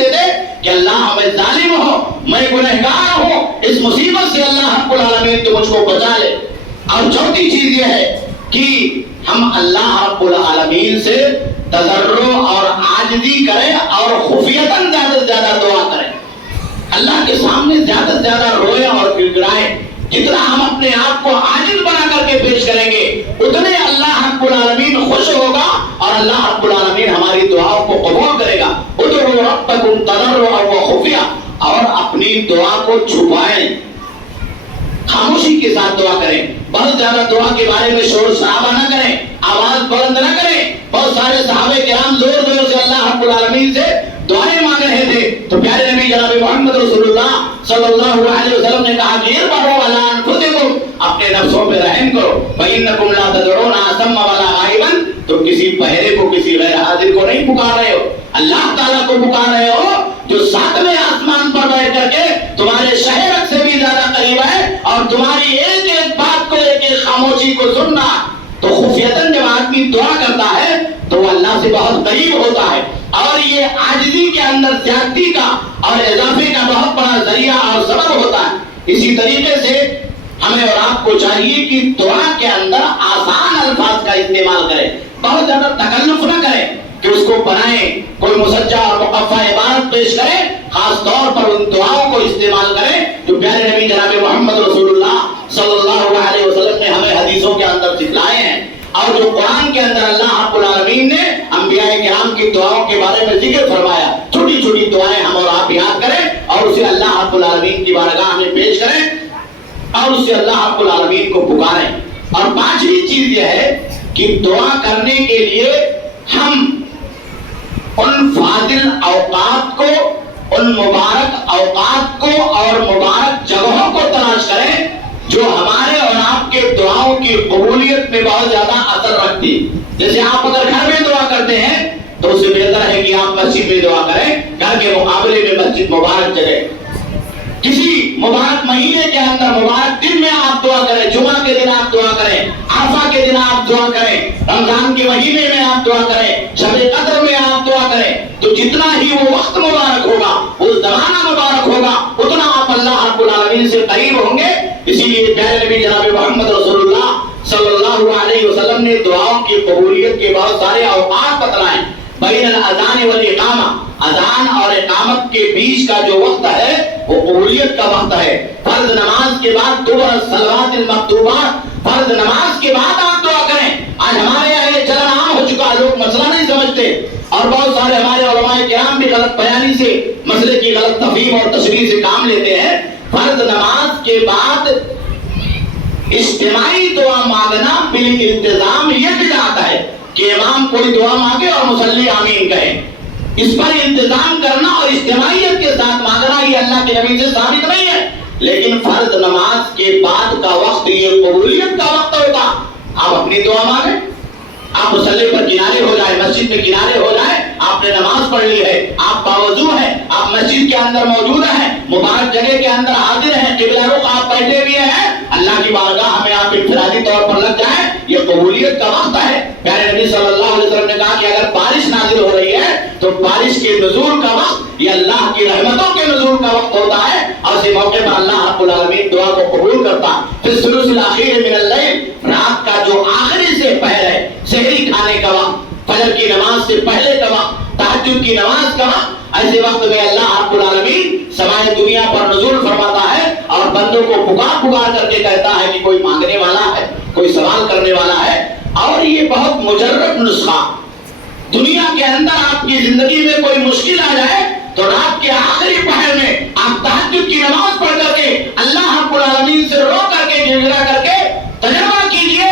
میں ظالم ہوں، میں گنہگار ہوں، اس مصیبت سے اللہ رب العالمین تو مجھ کو بچا لے۔ اور چوتھی چیز یہ ہے کہ ہم اللہ رب العالمین سے تضرع اور عاجزی کریں اور خفیتاً زیادہ سے زیادہ دعا کریں، اللہ کے سامنے زیادہ سے زیادہ روئیں اور گر گرائیں۔ جتنا ہم اپنے آپ کو عاجز بنا کر کے پیش کریں گے اتنے اللہ رب العالمین خوش ہوگا اور اللہ رب العالمین ہماری دعاؤں کو قبول کرے گا۔ ادعوا ربکم تضرعا وخفیا، اور اپنی دعا کو چھپائیں، خاموشی کے ساتھ دعا کریں، بہت زیادہ دعا کے بارے میں شور شرابہ نہ کریں، آواز بلند نہ کریں۔ بہت سارے صحابہ کرام زور زور سے اللہ رب العالمین سے دعائیں مانگ رہے تھے تو پیارے نبی جناب محمد رسول اللہ صلی اللہ علیہ وسلم نے کہا کہ اربعوا علی انفسکم، اپنے نفسوں پہ رحم کرو، فإنکم لا تدعون اصم ولا غائبا، تم کسی بہرے کو کسی غیر حاضر کو نہیں پکار رہے ہو، اللہ تعالیٰ کو پکار رہے ہو جو ساتویں آسمان پر بیٹھ کر کے تمہارے شہرک سے بھی زیادہ قریب ہے اور تمہاری ایک ایک بات کو، ایک ایک خاموشی کو سننا۔ تو خفیتاً جب آدمی دعا کرتا ہے تو وہ اللہ سے بہت قریب ہوتا ہے، اور یہ عاجزی کے اندر زیادتی کا اور اضافے کا بہت بڑا ذریعہ اور سبب ہوتا ہے۔ اسی طریقے سے ہمیں اور آپ کو چاہیے کہ دعا کے اندر آسان الفاظ کا استعمال کریں، بہت زیادہ تکلف نہ کریں کہ اس کو بنائیں، کوئی مسجع اور مقفع عبارت پیش کریں، خاص طور پر ان دعاؤں کو استعمال کریں جو پیارے نبی جناب محمد رسول اللہ صلی اللہ علیہ وسلم نے ہمیں حدیثوں کے اندر سکھلائے ہیں، اور جو قرآن کے اندر اللہ رب العالمین نے انبیاء کرام کی دعاؤں کے بارے میں ذکر فرمایا۔ چھوٹی چھوٹی دعائیں ہم اور آپ یاد کریں اور اسے اللہ رب العالمین کی بارگاہ میں پیش کریں اور اسے اللہ رب العالمین کو پکاریں۔ اور پانچویں چیز یہ ہے کہ دعا کرنے کے لیے ہم ان فاضل اوقات کو، ان مبارک اوقات کو اور مبارک جگہوں کو تلاش کریں جو ہمارے اور آپ کے دعاؤں کی قبولیت میں بہت زیادہ اثر رکھتی۔ جیسے آپ اگر گھر میں دعا کرتے ہیں تو اس سے بہتر ہے کہ آپ مسجد میں دعا کریں، گھر کے مقابلے میں مسجد مبارک جگہ۔ کسی مبارک مہینے کے اندر مبارک دن میں آپ دعا کریں، جمعہ کے دن آپ دعا کریں، عرفہ کے دن آپ دعا کریں، رمضان کے مہینے میں آپ دعا کریں، شب قدر میں آپ دعا کریں، تو جتنا ہی وہ وقت مبارک ہوگا، وہ زمانہ مبارک ہوگا، اتنا آپ اللہ رب العالمین سے قریب ہوں گے۔ اسی لیے پیارے نبی جناب محمد رسول اللہ صلی اللہ علیہ وسلم نے دعاؤں کی قبولیت کے بہت سارے اوقات بتلائے۔ بین الاذان والاقامہ، اذان اور اقامت کے بیچ کا جو وقت ہے وہ قبولیت کا وقت ہے۔ فرض نماز کے بعد دبر الصلوات المکتوبات، فرض نماز کے بعد آپ دعا کریں۔ آج ہمارے یہاں یہ چلن عام ہو چکا، لوگ مسئلہ نہیں سمجھتے اور بہت سارے ہمارے علماء کرام بھی غلط بیانی سے مسئلے کی غلط تفہیم اور تشریح سے کام لیتے ہیں۔ فرض نماز کے بعد اجتماعی دعا مانگنا بالالتزام یہ بدعت ہے کہ امام کوئی دعا مانگے اور مصلی آمین کہے، اس پر التزام کرنا اور اجتماعیت کے ساتھ مانگنا یہ اللہ کے نبی سے ثابت نہیں ہے۔ لیکن فرض نماز کے بعد کا وقت یہ قبولیت کا وقت ہوتا، آپ اپنی دعا مانگیں، آپ مصلی پر کنارے ہو جائیں، مسجد میں کنارے ہو جائیں، آپ نے نماز پڑھ لی ہے، آپ باوضو ہیں، آپ مسجد کے اندر موجود ہیں، مبارک جگہ کے اندر حاضر ہیں، قبلہ رخ آپ بیٹھے ہوئے ہیں، اللہ کی بارگاہ میں آپ انفرادی طور پر لگ جائیں، یہ قبولیت کا وقت ہے۔ پیارے نبی صلی اللہ علیہ وسلم نے کہا کہ اگر بارش نازل ہو رہی ہے تو بارش کے نزول کا وقت یہ اللہ کی رحمتوں کے نزول کا وقت ہوتا ہے، اور اسی موقع پر اللہ رب العالمین دعا کو قبول کرتا۔ پھر ثلث الاخیر من اللیل، رات کا جو آخری سے پہر ہے، سحری کھانے کا وقت، فجر کی نماز سے پہلے کا وقت، تہجد کی نماز کا وقت، ایسے وقت میں اللہ رب العالمین سمائے دنیا پر نزول فرماتا ہے اور بندوں کو پکار پکار کر کے کہتا ہے کہ کوئی مانگنے والا ہے، کوئی سوال کرنے والا ہے۔ اور یہ بہت مجرب نسخہ، دنیا کے اندر آپ کی زندگی میں کوئی مشکل آ جائے تو رات کے آخری پہر میں آپ تہجد کی نماز پڑھ کر کے اللہ رب العالمین سے رو کر کے گڑگڑا کر کے تجربہ کیجئے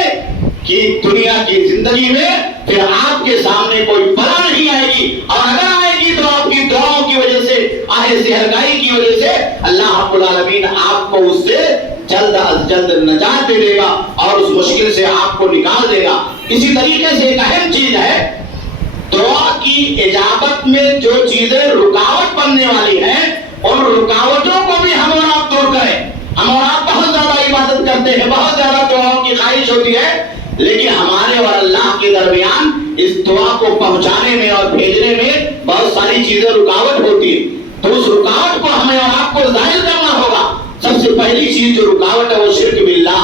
کہ دنیا کی زندگی میں پھر آپ کے سامنے کوئی بلا نہیں آئے گی، اور اگر آئے گی تو آپ کی دعاؤں کی وجہ سے، آہ سحرگائی کی وجہ سے اللہ رب العالمین آپ کو اس سے جلد از جلد نجات دے دے گا اور اس مشکل سے آپ کو نکال دے گا۔ اسی طریقے سے ایک اہم چیز ہے، دعا کی اجابت میں جو چیزیں رکاوٹ بننے والی ہیں ان رکاوٹوں کو بھی ہم اور آپ دور کریں۔ ہم اور آپ بہت زیادہ عبادت کرتے ہیں، بہت زیادہ دعاؤں کی خواہش ہوتی ہے، لیکن ہمارے اور اللہ کے درمیان اس دعا کو پہنچانے میں اور بھیجنے میں بہت ساری چیزیں رکاوٹ ہوتی ہیں۔ تو تو اس رکاوٹ کو ہمیں اور آپ کو ظاہر کرنا ہوگا۔ سب سے پہلی چیز جو رکاوٹ ہے وہ شرک باللہ،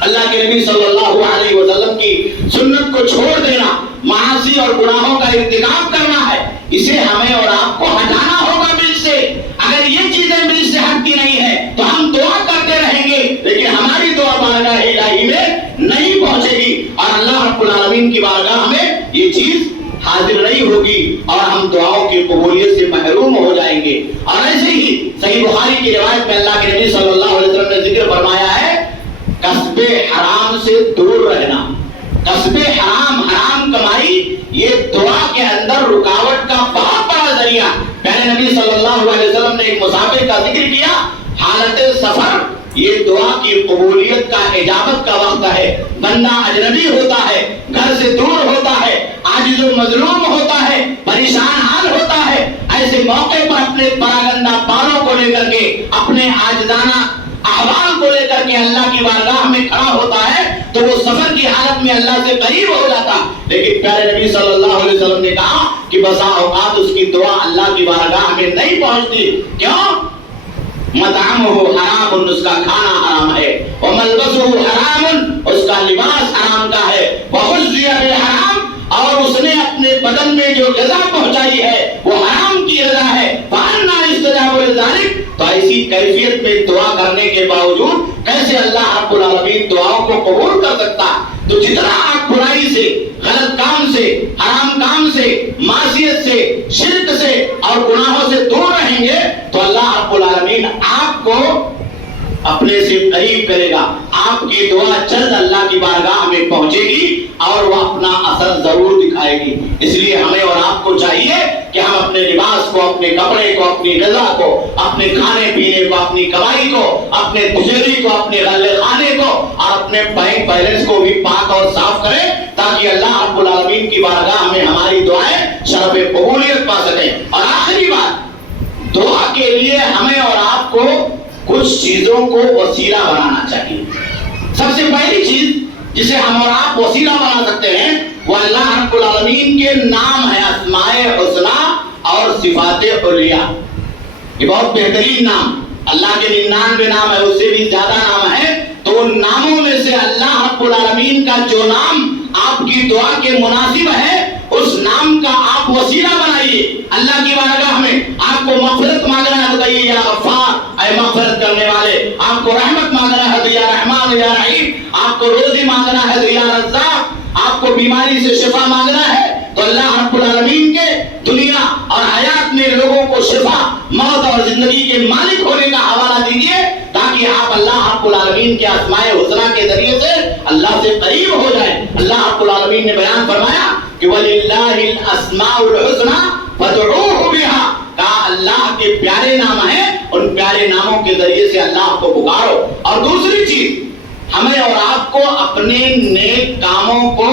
اللہ کے نبی صلی اللہ علیہ وسلم کی سنت کو چھوڑ دینا، معاصی اور گناہوں کا ارتکاب کرنا ہے۔ اسے ہمیں اور آپ کو ہٹانا ہوگا مل سے۔ اگر یہ چیزیں مل سے ہٹتی نہیں ہے تو ہم دعا کرتے رہیں گے لیکن ہماری دعا بارگاہ الہی میں نہیں پہنچے گی، اور اللہ رب العالمین کی بارگاہ میں یہ چیز حاضر نہیں ہوگی اور ہم دعاؤں کی قبولیت سے محروم ہو جائیں گے۔ اور ایسے ہی صحیح بخاری کی روایت میں اللہ کے نبی صلی اللہ علیہ وسلم نے ذکر فرمایا ہے کسب حرام سے دور رہنا۔ کسب حرام، حرام کمائی، یہ دعا کے اندر رکاوٹ کا بہت بڑا ذریعہ۔ پیارے نبی صلی اللہ علیہ وسلم نے ایک مسافر کا ذکر کیا، حالت سفر یہ دعا کی قبولیت کا، اجابت کا وقت ہے۔ بندہ اجنبی ہوتا ہے، گھر سے دور ہوتا ہے، عاجز و مظلوم ہوتا ہے، پریشان حال ہوتا ہے، ایسے موقع پر اپنے پراگندہ پاروں کو لے کر کے، اپنے عاجزانہ احوال کو لے کر کے اللہ کی بارگاہ میں کھڑا ہوتا ہے تو وہ سفر کی حالت میں اللہ سے قریب ہو جاتا۔ لیکن پیارے نبی صلی اللہ علیہ وسلم نے کہا کہ بسا اوقات اس کی دعا اللہ کی بارگاہ میں نہیں پہنچتی۔ کیوں؟ مطعمہ حرام، اس کا کھانا حرام ہے، وملبسہ حرام، اس کا لباس حرام کا ہے، وغذی بالحرام، اور اس نے اپنے بدن میں جو غذا پہنچائی ہے وہ حرام کی غذا ہے۔ فأنا یستجاب لذلک، تو ایسی کیفیت میں دعا کرنے کے باوجود کیسے اللہ رب العالمین دعاؤں کو قبول کر سکتا؟ تو جتنا آپ برائی سے، غلط کام سے، حرام کام سے، معصیت سے، شرک سے اور گناہوں سے دور رہیں گے تو اللہ رب العالمین آپ کو اپنے سے قریب کرے گا، آپ کی دعا جلد اللہ کی بارگاہ میں پہنچے گی اور وہ اپنا اثر ضرور دکھائے گی۔ اس لیے ہمیں اور آپ کو چاہیے کہ ہم اپنے لباس کو، اپنے کپڑے کو، اپنی غذا کو، اپنے کھانے پینے کو، اپنی کمائی کو، اپنے تجاری کو، اپنے غلے خانے کو اور اپنے بینک بیلنس کو بھی پاک اور صاف کریں تاکہ اللہ رب العالمین کی بارگاہ میں ہماری دعائیں شرف قبولیت پا سکیں۔ اور آخری بات، دعا کے لیے ہمیں اور آپ کو کچھ چیزوں کو وسیلہ بنانا چاہیے۔ سب سے پہلی چیز جسے ہم اور آپ وسیلہ بنا سکتے ہیں وہ اللہ رب العالمین کے نام ہے، اسماء حسنی اور صفات علیٰ۔ یہ بہت بہترین نام، اللہ کے 99 نام ہے، اس سے بھی زیادہ نام ہے، تو ان ناموں میں سے اللہ رب العالمین کا جو نام آپ کی دعا کے مناسب ہے اس نام کا آپ وسیلہ بنائیے اللہ کی بارگاہ میں۔ آپ کو مغفرت مانگنا ہے تو کہیے یا غفار، اے مغفرت کرنے والے۔ آپ کو رحمت مانگنا ہے تو یا رحمان یا رحیم۔ آپ کو روزی مانگنا ہے تو یا رزاق۔ آپ کو بیماری سے شفا مانگنا ہے تو اللہ رب العالمین کے دنیا اور حیات میں لوگوں کو شفا، موت اور زندگی کے مالک ہونے کا حوالہ دیجیے تاکہ آپ اللہ رب العالمین کے اسماء حسنی کے ذریعے سے اللہ سے قریب ہو جائیں۔ اللہ رب العالمین نے بیان فرمایا کہ وَلِلَّهِ الْأَسْمَاءُ الْحُسْنَى فَادْعُوهُ بِهَا، کہا اللہ کے پیارے نام ہیں، ان پیارے ناموں کے ذریعے سے اللہ کو پکارو۔ اور دوسری چیز، ہمیں اور آپ کو اپنے نیک کاموں کو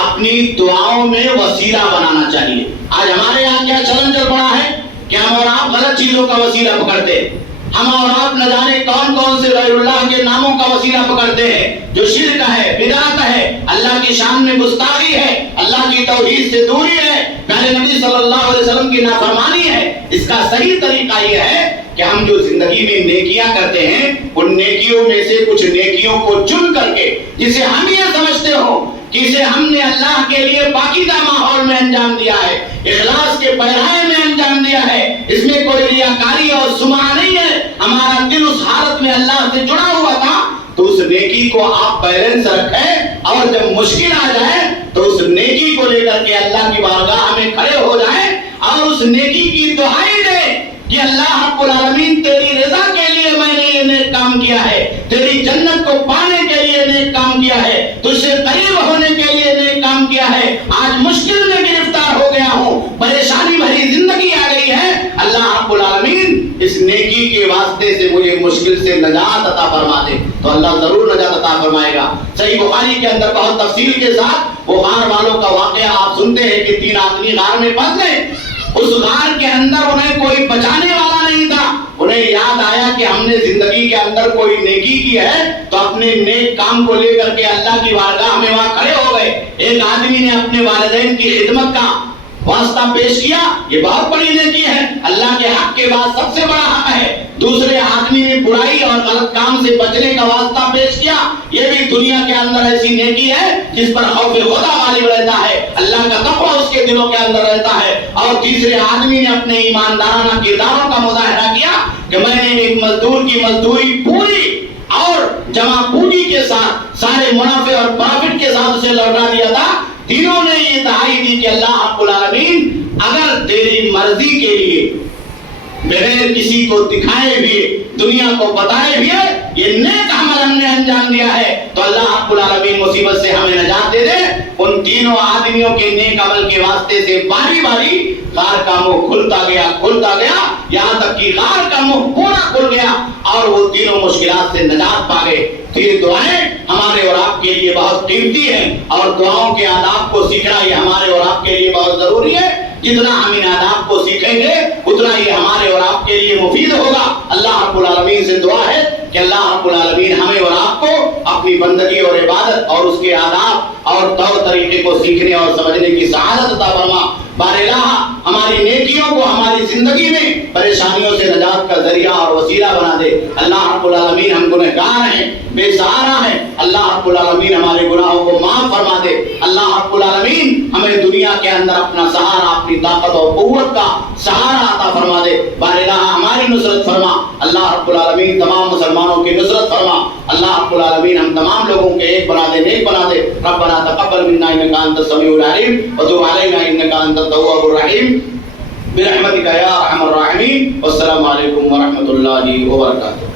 اپنی دعاؤں میں وسیلہ بنانا چاہیے۔ آج ہمارے یہاں کیا چلن چل پڑا ہے کہ ہم اور آپ غلط چیزوں کا وسیلہ پکڑتے ہیں، ہم اور آپ نہ جانے کون کون سے غیر اللہ کے ناموں کا وسیلہ پکڑتے ہیں جو شرک ہے، بدعت ہے، اللہ کی شان میں گستاخی ہے، اللہ کی توحید سے دوری ہے، پیارے نبی صلی اللہ علیہ وسلم کی نافرمانی ہے۔ اس کا صحیح طریقہ یہ ہے کہ ہم جو زندگی میں نیکیاں کرتے ہیں ان نیکیوں میں سے کچھ نیکیوں کو چن کر کے جسے ہم یہ سمجھتے ہو کہ اسے ہم نے اللہ کے لیے پاکیزہ ماحول میں انجام دیا ہے، اخلاص کے پیرائے میں انجام دیا ہے، اس میں کوئی ریاکاری اور سمعہ نہیں ہے، ہمارا دل اس حالت میں اللہ سے جڑا ہوا تھا، تو اس نیکی کو آپ بیلنس رکھیں اور جب مشکل آ جائے تو اس نیکی کو لے کر کے اللہ کی بارگاہ میں کھڑے ہو جائیں اور اس نیکی کی دعائی دیں کہ اللہ رب العالمین تیری رضا کے لیے میں نے یہ نیک کام کیا ہے، تیری جنت کو پانے کے لیے نیک کام کیا ہے، تجھ سے قریب ہونے کے لیے نیک کام کیا ہے، آج مشکل میں گرفتار ہو گیا ہوں، پریشانی بھری زندگی آ گئی ہے، اللہ رب العالمین اس نیکی کے واسطے سے مجھے مشکل سے نجات عطا فرما دے، تو اللہ ضرور نجات عطا فرمائے گا۔ صحیح بخاری کے اندر بہت تفصیل کے ساتھ وہ غار والوں کا واقعہ آپ سنتے ہیں کہ 3 آدمی غار میں پھنس گئے، اس غار کے اندر انہیں کوئی بچانے والا نہیں تھا، انہیں یاد آیا کہ ہم نے زندگی کے اندر کوئی نیکی کی ہے تو اپنے نیک کام کو لے کر کے اللہ کی بارگاہ میں وہاں کھڑے ہو گئے۔ ایک آدمی نے اپنے والدین کی خدمت کا واسطہ پیش کیا، یہ بہت بڑی نیکی ہے۔ اللہ کے حق کے بعد سب سے بڑا حق ہے۔ دوسرے آدمی نے برائی اور غلط کام سے بچنے کا واسطہ پیش کیا، یہ بھی دنیا کے اندر ایسی نیکی ہے جس پر خوف خدا غالب رہتا ہے، اللہ کا تقویٰ اس کے دلوں کے اندر رہتا ہے۔ اور تیسرے آدمی نے اپنے ایماندارانہ کرداروں کا مظاہرہ کیا کہ میں نے ایک مزدور کی مزدوری پوری اور جمع پونجی کے ساتھ سارے منافع اور پرافٹ کے ساتھ اسے لوٹا دیا تھا۔ تینوں نے یہ دہائی دی کہ اللہ رب العالمین اگر تیری مرضی کے لیے بغیر کسی کو دکھائے ہوئے دنیا کو بتائے ہوئے یہ نیک عمل ہم نے انجام دیا ہے تو اللہ رب العالمین مصیبت سے ہمیں نجات دے دے۔ ان تینوں آدمیوں کے نیک عمل کے واسطے سے باری باری غار کا منہ کھلتا گیا یہاں تک کہ غار کا منہ پورا کھل گیا اور وہ تینوں مشکلات سے نجات پا گئے۔ تو یہ دعائیں ہمارے اور آپ کے لیے بہت قیمتی ہیں اور دعاؤں کے آداب کو سیکھنا یہ ہمارے اور آپ کے لیے بہت ضروری ہے۔ جتنا ہم ان آداب کو سیکھیں گے اتنا یہ ہمارے اور آپ کے لیے مفید ہوگا۔ اللہ رب العالمین سے دعا ہے کہ اللہ رب العالمین ہمیں اور آپ کو اپنی بندگی اور عبادت اور اس کے آداب اور طور طریقے کو سیکھنے اور سمجھنے کی سعادت عطا فرما۔ بار الہ ہماری نیکیوں کو ہماری زندگی میں پریشانیوں سے نجات کا ذریعہ اور وسیلہ بنا دے۔ اللہ رب العالمین ہم گنہگار ہیں، بے سہارا ہیں، اللہ رب العالمین ہمارے گناہوں کو معاف فرما دے۔ اللہ رب العالمین ہمیں دنیا کے اندر اپنا سہارا، اپنی طاقت اور قوت کا سہارا عطا فرما دے۔ بار الہ ہماری نصرت فرما۔ اللہ رب العالمین تمام مسلمانوں کی نصرت فرما۔ اللہ رب العالمین ہم تمام لوگوں کے ایک بنا دے، نیک بنا دے۔ ربنا تقبل منا انک انت السمیع العلیم وتب علینا انک انت التواب الرحیم برحمتک یا ارحم الراحمین۔ والسلام علیکم ورحمۃ اللہ وبرکاتہ۔